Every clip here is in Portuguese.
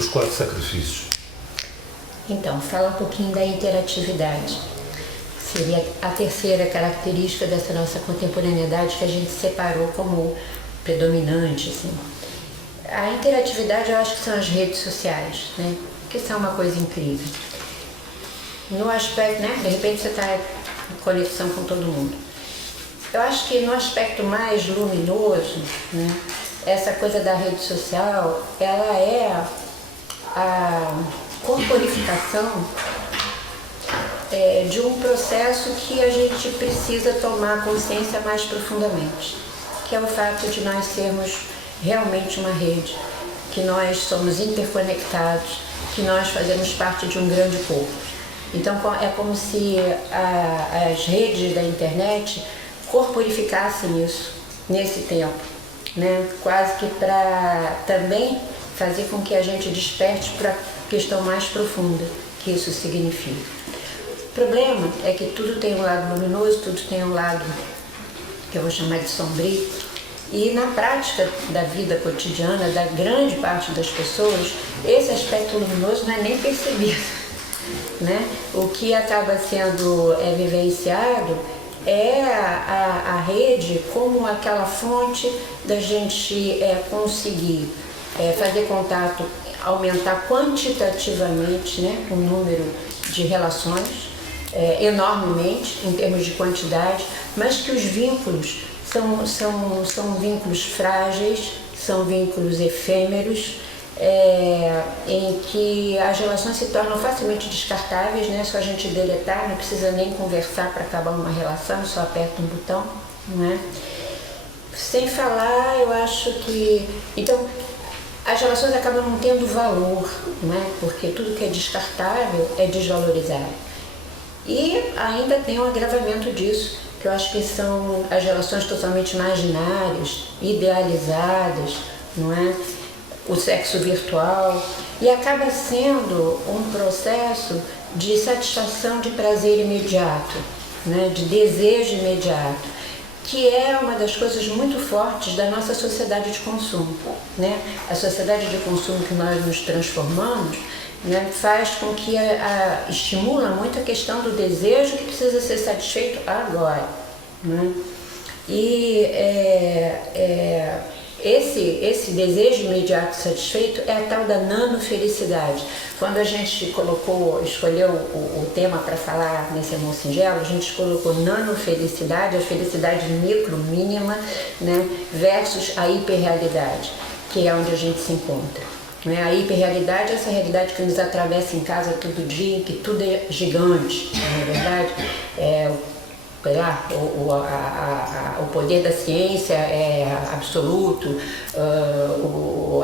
os 4 sacrifícios? Então, fala um pouquinho da interatividade. Seria a terceira característica dessa nossa contemporaneidade que a gente separou como predominante, assim. A interatividade, eu acho que são as redes sociais, né? Que são uma coisa incrível. No aspecto, né? De repente você está em conexão com todo mundo. Eu acho que no aspecto mais luminoso, né? Essa coisa da rede social, ela é a corporificação de um processo que a gente precisa tomar consciência mais profundamente, que é o fato de nós sermos realmente uma rede, que nós somos interconectados, que nós fazemos parte de um grande corpo. Então é como se as redes da internet corporificassem isso nesse tempo, né? Quase que para também fazer com que a gente desperte para a questão mais profunda que isso significa. O problema é que tudo tem um lado luminoso, tudo tem um lado que eu vou chamar de sombrio, e na prática da vida cotidiana da grande parte das pessoas, esse aspecto luminoso não é nem percebido, né? O que acaba sendo vivenciado é a rede como aquela fonte da gente conseguir fazer contato, aumentar quantitativamente, né, o número de relações, enormemente em termos de quantidade, mas que os vínculos são vínculos frágeis, são vínculos efêmeros, em que as relações se tornam facilmente descartáveis, né? Só a gente deletar, não precisa nem conversar para acabar uma relação, só aperta um botão, não é? Sem falar, eu acho que... Então, as relações acabam não tendo valor, né? Porque tudo que é descartável é desvalorizado. E ainda tem um agravamento disso, que eu acho que são as relações totalmente imaginárias, idealizadas, não é? O sexo virtual, e acaba sendo um processo de satisfação de prazer imediato, né? De desejo imediato, que é uma das coisas muito fortes da nossa sociedade de consumo, né? A sociedade de consumo que nós nos transformamos, né, faz com que estimula muito a questão do desejo que precisa ser satisfeito agora, né? E esse desejo imediato satisfeito é a tal da nanofelicidade. Quando a gente escolheu o tema para falar nesse Amor Singelo, a gente colocou nanofelicidade, a felicidade micro, mínima, né, versus a hiperrealidade, que é onde a gente se encontra. A hiperrealidade é essa realidade que nos atravessa em casa todo dia, em que tudo é gigante, não é verdade? O poder da ciência é absoluto,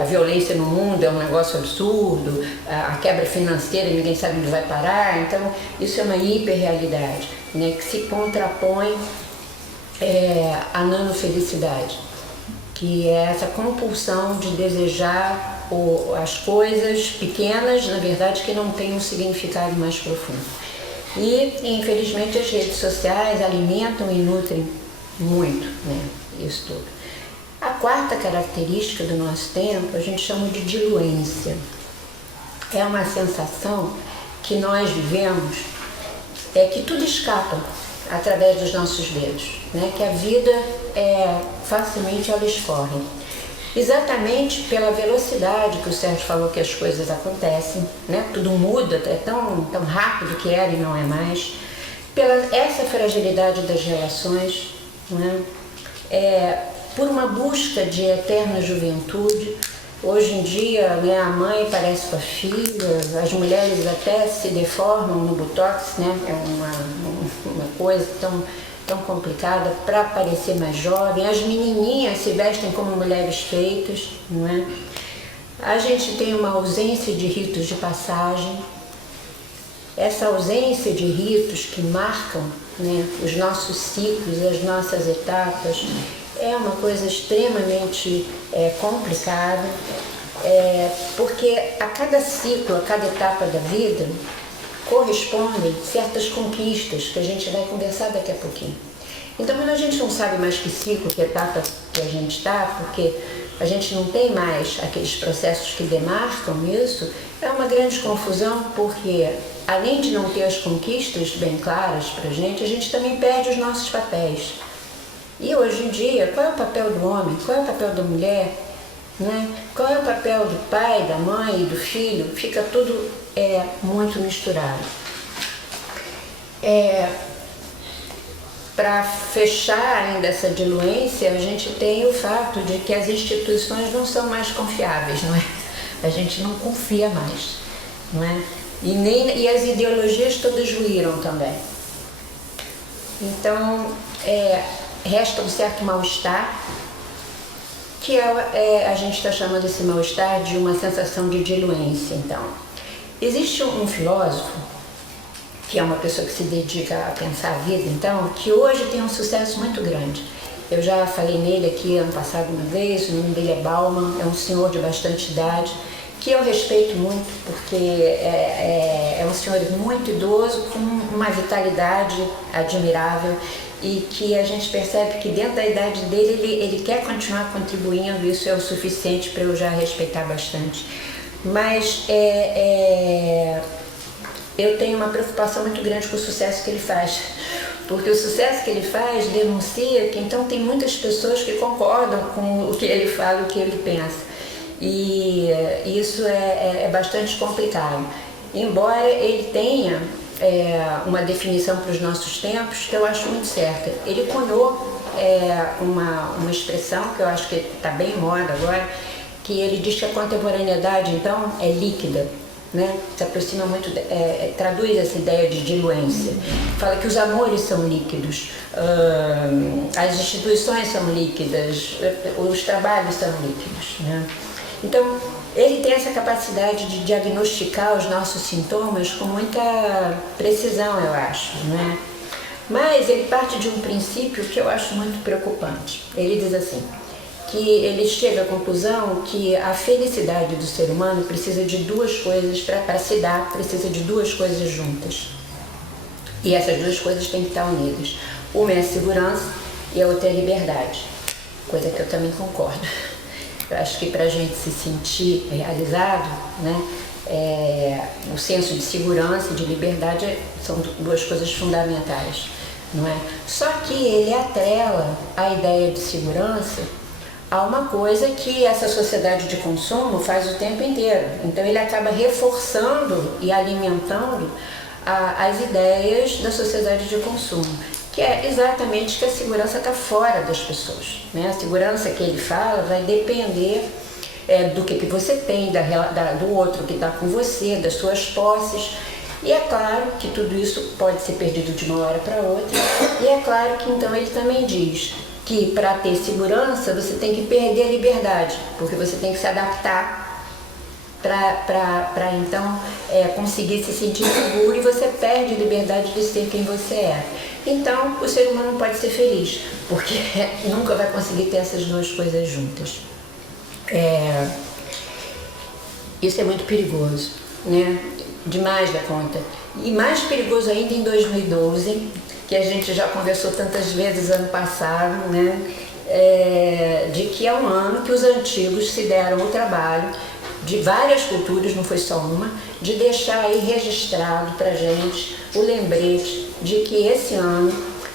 a violência no mundo é um negócio absurdo, a quebra financeira ninguém sabe onde vai parar. Então isso é uma hiperrealidade, né, que se contrapõe à nanofelicidade, que é essa compulsão de desejar as coisas pequenas, na verdade, que não têm um significado mais profundo. E, infelizmente, as redes sociais alimentam e nutrem muito, né, isso tudo. A quarta característica do nosso tempo a gente chama de diluência. É uma sensação que nós vivemos, que tudo escapa através dos nossos dedos, né, que a vida facilmente ela escorre. Exatamente pela velocidade que o Sérgio falou que as coisas acontecem, né? Tudo muda, é tão rápido que era e não é mais. Pela essa fragilidade das relações, né? Por uma busca de eterna juventude. Hoje em dia, né, a mãe parece com a filha, as mulheres até se deformam no botox, né? É uma coisa tão complicada para parecer mais jovem. As menininhas se vestem como mulheres feitas, não é? A gente tem uma ausência de ritos de passagem. Essa ausência de ritos que marcam, né, os nossos ciclos, as nossas etapas, é uma coisa extremamente complicada, porque a cada ciclo, a cada etapa da vida, correspondem certas conquistas que a gente vai conversar daqui a pouquinho. Então, quando a gente não sabe mais que ciclo, que etapa que a gente está, porque a gente não tem mais aqueles processos que demarcam isso, é uma grande confusão, porque além de não ter as conquistas bem claras para a gente também perde os nossos papéis. E hoje em dia, qual é o papel do homem? Qual é o papel da mulher? Né? Qual é o papel do pai, da mãe e do filho? Fica tudo muito misturado. Para fechar ainda essa diluência, a gente tem o fato de que as instituições não são mais confiáveis, não é? A gente não confia mais, não é? E as ideologias todas ruíram também. Então, resta um certo mal-estar, que a gente está chamando esse mal-estar de uma sensação de diluência. Então, existe um filósofo, que é uma pessoa que se dedica a pensar a vida, então, que hoje tem um sucesso muito grande. Eu já falei nele aqui ano passado uma vez, o nome dele é Bauman, é um senhor de bastante idade, que eu respeito muito, porque é um senhor muito idoso, com uma vitalidade admirável, e que a gente percebe que dentro da idade dele ele quer continuar contribuindo, isso é o suficiente para eu já respeitar bastante. Mas eu tenho uma preocupação muito grande com o sucesso que ele faz, porque o sucesso que ele faz denuncia que então tem muitas pessoas que concordam com o que ele fala, o que ele pensa, e isso é bastante complicado. Embora ele tenha uma definição para os nossos tempos que eu acho muito certa. Ele cunhou uma expressão que eu acho que está bem em moda agora, que ele diz que a contemporaneidade então é líquida, né? Se aproxima muito, traduz essa ideia de diluência. Fala que os amores são líquidos, as instituições são líquidas, os trabalhos são líquidos, né? Então, ele tem essa capacidade de diagnosticar os nossos sintomas com muita precisão, eu acho, né? Mas ele parte de um princípio que eu acho muito preocupante. Ele diz assim, que ele chega à conclusão que a felicidade do ser humano precisa de duas coisas, para se dar, precisa de duas coisas juntas. E essas duas coisas têm que estar unidas. Uma é a segurança e a outra é a liberdade, coisa que eu também concordo. Eu acho que para a gente se sentir realizado, né, o senso de segurança e de liberdade são duas coisas fundamentais, não é? Só que ele atrela a ideia de segurança a uma coisa que essa sociedade de consumo faz o tempo inteiro. Então ele acaba reforçando e alimentando as ideias da sociedade de consumo, que é exatamente que a segurança está fora das pessoas, né? A segurança que ele fala vai depender do que você tem, do outro que está com você, das suas posses. E é claro que tudo isso pode ser perdido de uma hora para outra. E é claro que então ele também diz que para ter segurança você tem que perder a liberdade, porque você tem que se adaptar para então conseguir se sentir seguro, e você perde a liberdade de ser quem você é. Então o ser humano não pode ser feliz, porque nunca vai conseguir ter essas duas coisas juntas. Isso é muito perigoso, né? Demais da conta. E mais perigoso ainda em 2012, que a gente já conversou tantas vezes ano passado, né? De que é um ano que os antigos se deram o trabalho de várias culturas, não foi só uma, de deixar aí registrado pra gente o lembrete de que esse ano,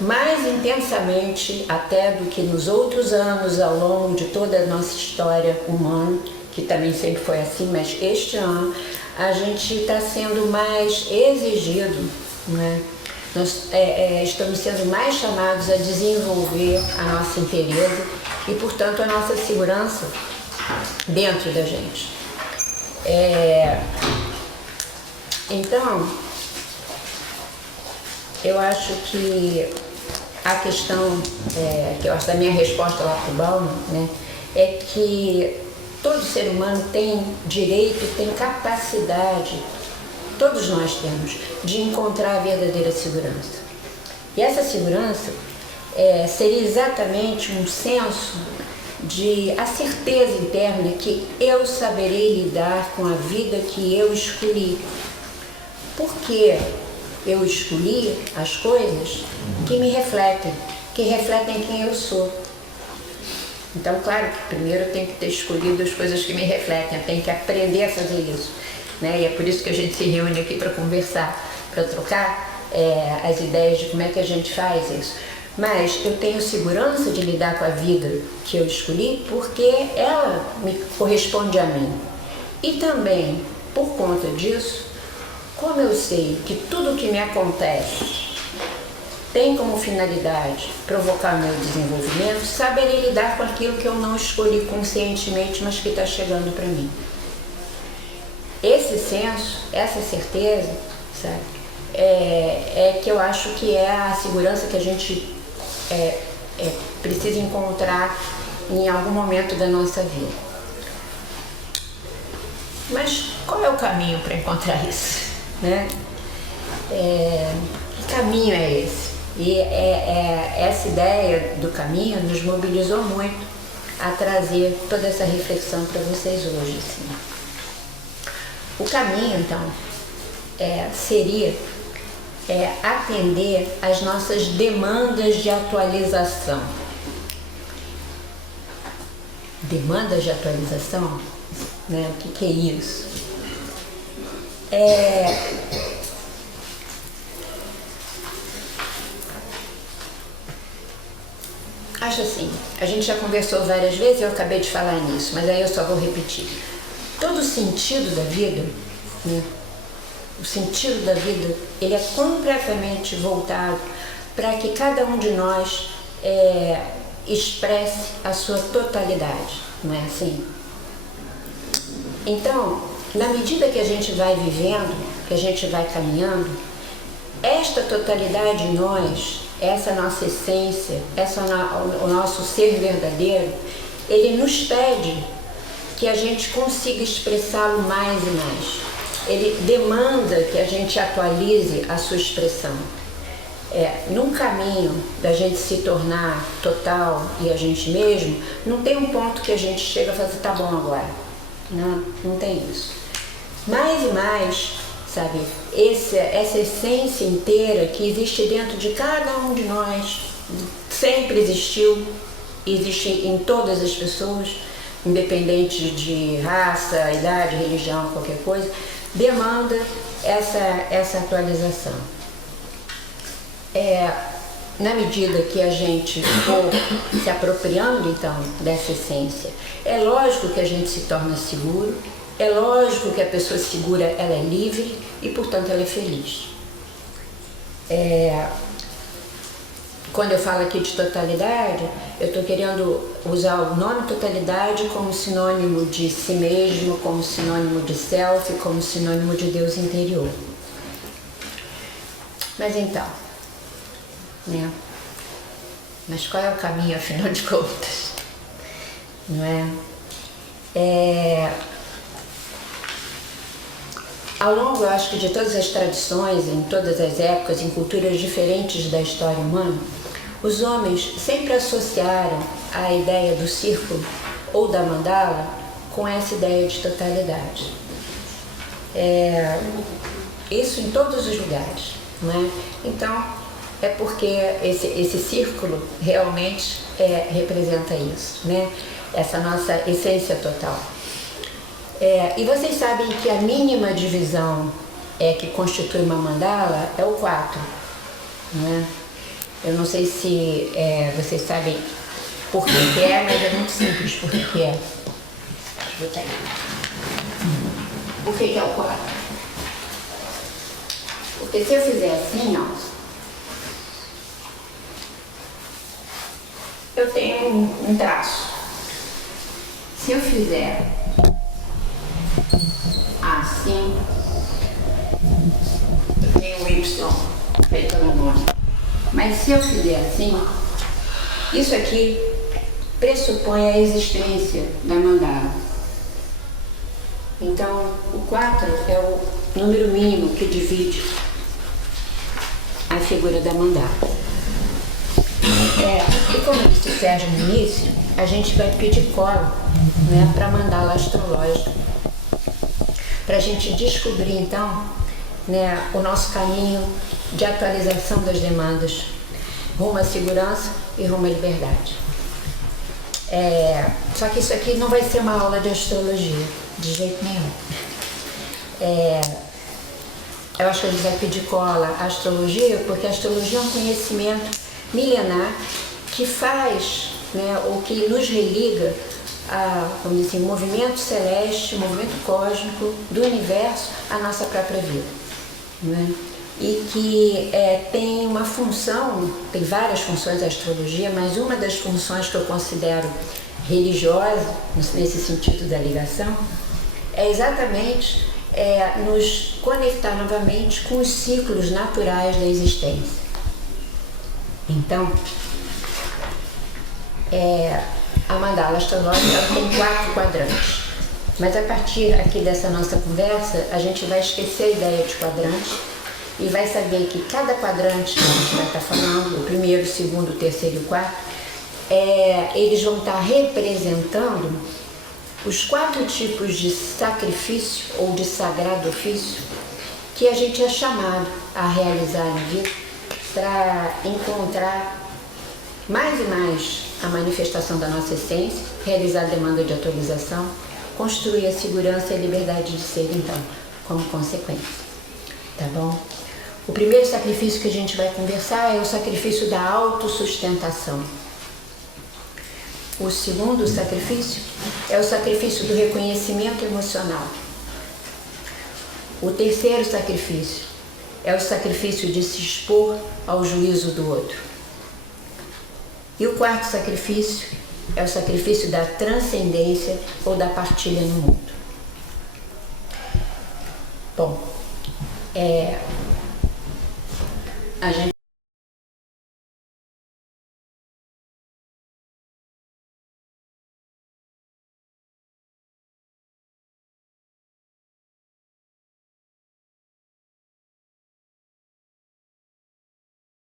mais intensamente até do que nos outros anos ao longo de toda a nossa história humana, que também sempre foi assim, mas este ano a gente está sendo mais exigido, né? Nós estamos sendo mais chamados a desenvolver a nossa inteireza e, portanto, a nossa segurança dentro da gente. Então, eu acho que a questão, que eu acho da minha resposta lá para o Bauman, né, é que todo ser humano tem direito, tem capacidade, todos nós temos, de encontrar a verdadeira segurança. E essa segurança seria exatamente um senso de a certeza interna que eu saberei lidar com a vida que eu escolhi. Porque eu escolhi as coisas que me refletem, que refletem quem eu sou. Então, claro que primeiro eu tenho que ter escolhido as coisas que me refletem, eu tenho que aprender a fazer isso, né? E é por isso que a gente se reúne aqui para conversar, para trocar as ideias de como é que a gente faz isso. Mas eu tenho segurança de lidar com a vida que eu escolhi porque ela me corresponde a mim. E também, por conta disso, como eu sei que tudo que me acontece tem como finalidade provocar meu desenvolvimento, saberei lidar com aquilo que eu não escolhi conscientemente, mas que está chegando para mim. Esse senso, essa certeza, sabe, é que eu acho que é a segurança que a gente precisa encontrar em algum momento da nossa vida. Mas qual é o caminho para encontrar isso, né? Que caminho é esse? E essa ideia do caminho nos mobilizou muito a trazer toda essa reflexão para vocês hoje. Assim. O caminho, então, seria atender às nossas demandas de atualização. Demandas de atualização? Né? O que é isso? Acho assim, a gente já conversou várias vezes e eu acabei de falar nisso, mas aí eu só vou repetir. Todo sentido da vida, né? O sentido da vida, ele é completamente voltado para que cada um de nós expresse a sua totalidade, não é assim? Então, na medida que a gente vai vivendo, que a gente vai caminhando, esta totalidade em nós, essa nossa essência, o nosso ser verdadeiro, ele nos pede que a gente consiga expressá-lo mais e mais. Ele demanda que a gente atualize a sua expressão. Num caminho da gente se tornar total e a gente mesmo, não tem um ponto que a gente chega e fala assim, tá bom agora. Não tem isso. Mais e mais, sabe, essa essência inteira que existe dentro de cada um de nós, sempre existiu, existe em todas as pessoas, independente de raça, idade, religião, qualquer coisa, demanda essa atualização. Na medida que a gente for se apropriando, então, dessa essência, é lógico que a gente se torna seguro, é lógico que a pessoa segura, ela é livre e, portanto, ela é feliz. Quando eu falo aqui de totalidade, eu estou querendo usar o nome totalidade como sinônimo de si mesmo, como sinônimo de self, como sinônimo de Deus interior. Mas então, né? Mas qual é o caminho, afinal de contas? Não é? Ao longo, eu acho que de todas as tradições, em todas as épocas, em culturas diferentes da história humana, os homens sempre associaram a ideia do círculo ou da mandala com essa ideia de totalidade. Isso em todos os lugares, não é? Então, é porque esse círculo realmente representa isso, né? Essa nossa essência total. E vocês sabem que a mínima divisão que constitui uma mandala é o 4, não é? Eu não sei se vocês sabem por que mas é muito simples por que é. Deixa eu botar aí. Por que é o 4? Porque se eu fizer assim, ó, eu tenho um traço. Se eu fizer assim, eu tenho um Y feito no nome. Mas se eu fizer assim, isso aqui pressupõe a existência da mandala. Então, o 4 é o número mínimo que divide a figura da mandala. E como eu disse Sérgio no início, a gente vai pedir cola, né, para mandala astrológica, para a gente descobrir então, né, o nosso caminho de atualização das demandas rumo à segurança e rumo à liberdade. Só que isso aqui não vai ser uma aula de astrologia, de jeito nenhum. Eu acho que a gente vai pedir cola à astrologia, porque a astrologia é um conhecimento milenar que faz, né, ou que nos religa a, vamos dizer assim, movimento celeste, movimento cósmico do universo, à nossa própria vida, né? E que tem uma função, tem várias funções da astrologia, mas uma das funções que eu considero religiosa, nesse sentido da ligação, é exatamente nos conectar novamente com os ciclos naturais da existência. Então, a mandala astrológica tem 4 quadrantes, mas a partir aqui dessa nossa conversa, a gente vai esquecer a ideia de quadrantes e vai saber que cada quadrante que a gente vai estar falando, o primeiro, o segundo, o terceiro e o quarto, eles vão estar representando os 4 tipos de sacrifício ou de sagrado ofício que a gente é chamado a realizar na vida para encontrar mais e mais a manifestação da nossa essência, realizar a demanda de atualização, construir a segurança e a liberdade de ser, então, como consequência. Tá bom? O primeiro sacrifício que a gente vai conversar é o sacrifício da autossustentação. O segundo sacrifício é o sacrifício do reconhecimento emocional. O terceiro sacrifício é o sacrifício de se expor ao juízo do outro. E o quarto sacrifício é o sacrifício da transcendência ou da partilha no mundo. Bom, a gente